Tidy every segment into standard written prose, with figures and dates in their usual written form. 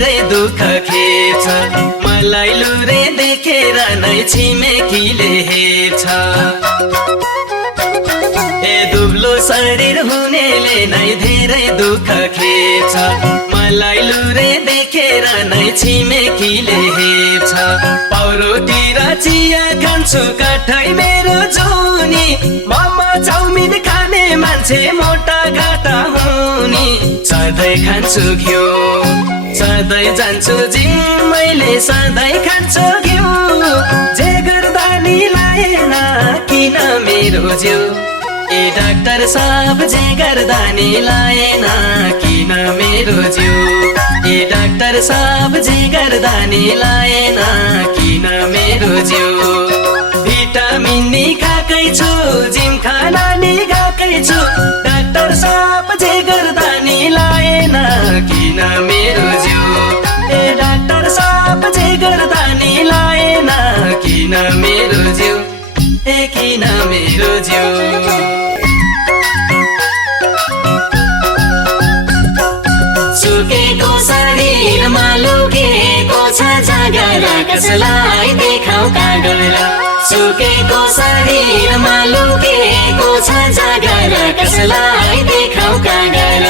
धेरै दुःख खेर्छ मलाई लुरे देखेर नै छिमेकीले हेर्छ ए दुब्लो शरीर हुनेले नै धेरै दुःख खेर्छ मलाई लुरे देखेर नै छिमेकीले हेर्छ पाउरोटी र चिया खान्छु कठै मेरो जुनी मोमो चाउमिन खाने मान्छे मोटा घाटा हुने सधैँ खान्छु घिउ सधैँ जान्छु जिम मैले सधैँ खान्छु घिउ जे गर्दा नि लाएन किन मेरो जिउ ए डाक्टर साहब जे गर्दा नि लाएन किन मेरो जिउ ए डाक्टर साहब जे गर्दा नि लाएन किन मेरो जिउ भिटामिन नि खाकै छु जिम खाना नि खाकै छु डाक्टर साहब जे गर्दा नि लाएन किन मेरो जिउ ए डाक्टर साहब जे गर्दा नि लाएन किन मेरो जिउ ए किन मेरो जिउ सुकेको शरीरमा लुकेको छ जागर कसलाई देखाउ कागल सुकेको शरीरमा लुकेको छ जागर कसलाई देखाउ कागल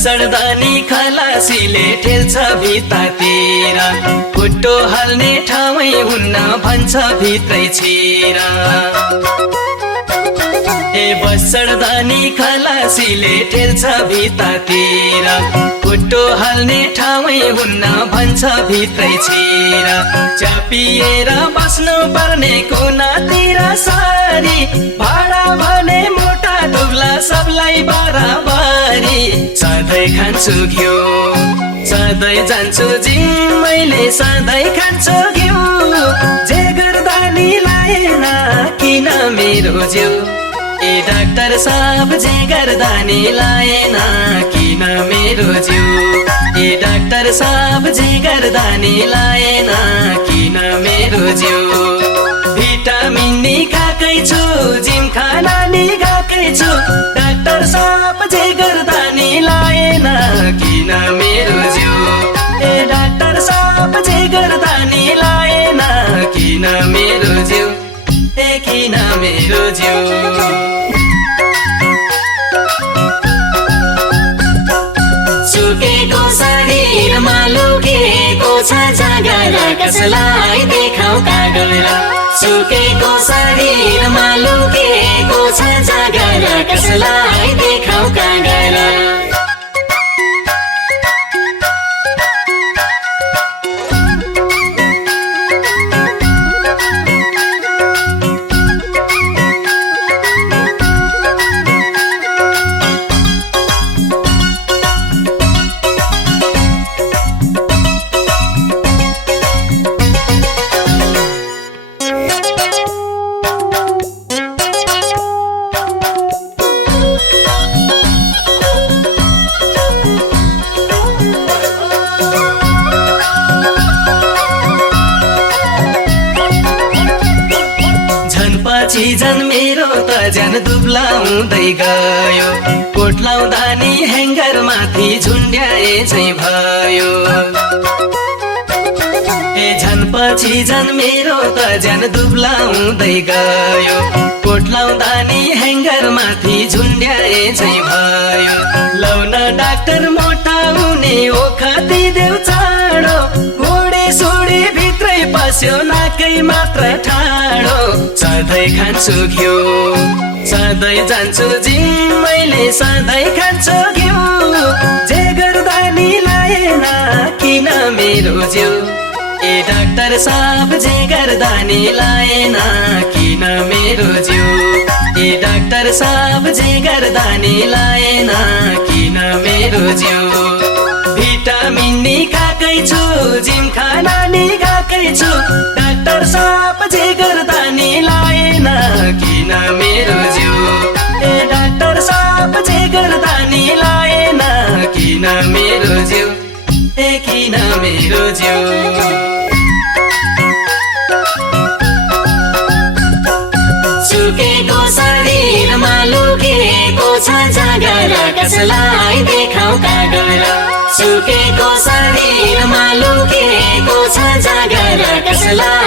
सरदानी खलासीले ठेल्छ भित्तातिर खुट्टो हाल्ने ठाउँै हुन्न भन्छ भित्रै छिर ए बसरदानी खलासीले ठेल्छ भित्तातिर खुट्टो हाल्ने ठाउँै हुन्न भन्छ भित्रै छिर चापिएर बस्नु पर्ने कुनातिर सारी भाडा भने मोटा दुब्ला सबलाई बराबरी सधैँ खान्छु घिउ सधैँ जान्छु जिम मैले सधैँ खान्छु घिउ जे गर्दा नि लाएन किन मेरो जिउ ए डाक्टर साहब जे गर्दा नि लाएन किन मेरो जिउ ए डाक्टर साहब जे गर्दा नि लाएन किन मेरो जिउ भिटामिन नि खाकै छु जिम खाना नि खाकै छु डाक्टर साहब जे गर्दा नि लाएन किन मेरो जिउ ए डाक्टर साहब जे गर्दा नि लाएन किन मेरो जिउ ए किन मेरो जिउ सुकेको शरीरमा लुकेको छ जागर कसलाई देखाउ कागल सुकेको शरीरमा लुकेको छ जागर कसलाई देखाउ कागल झन मेरो त झन दुब्ला हुँदै गयो कोट लाउँदा नि ह्याङ्गर माथि झुन्ड्याए चाहिँ भयो ए झन पछि झन मेरो त झन दुब्ला हुँदै गयो कोट लाउँदा नि ह्याङ्गर माथि झुन्ड्याए चाहिँ भयो लौन डाक्टर मोटा हुने ओखती देऊ चाँडो घोडे सोडे भित्रै पस्यो नाकै मात्र ठाडो सधैँ खान्छु घिउ सधैँ जान्छु जिम मैले सधैँ खान्छु घिउ जे गर्दा नि लाएन किन मेरो जिउ ए डाक्टर साहब जे गर्दा नि लाएन किन मेरो जिउ ए डाक्टर साहब जे गर्दा नि लाएन किन मेरो जिउ भिटामिन नि खाकै छु जिम खाना नि खाकै छु डाक्टर साहब जे गर्दा नि लाएन किन मेरो जिउ ए डाक्टर साहब जे गर्दा नि लाएन किन मेरो जिउ ए किन मेरो जिउ सुकेको शरीरमा लुकेको छ जागर कसलाई देखाउ कागर सुकेको शरीरमा लुकेको छ जागर कसलाई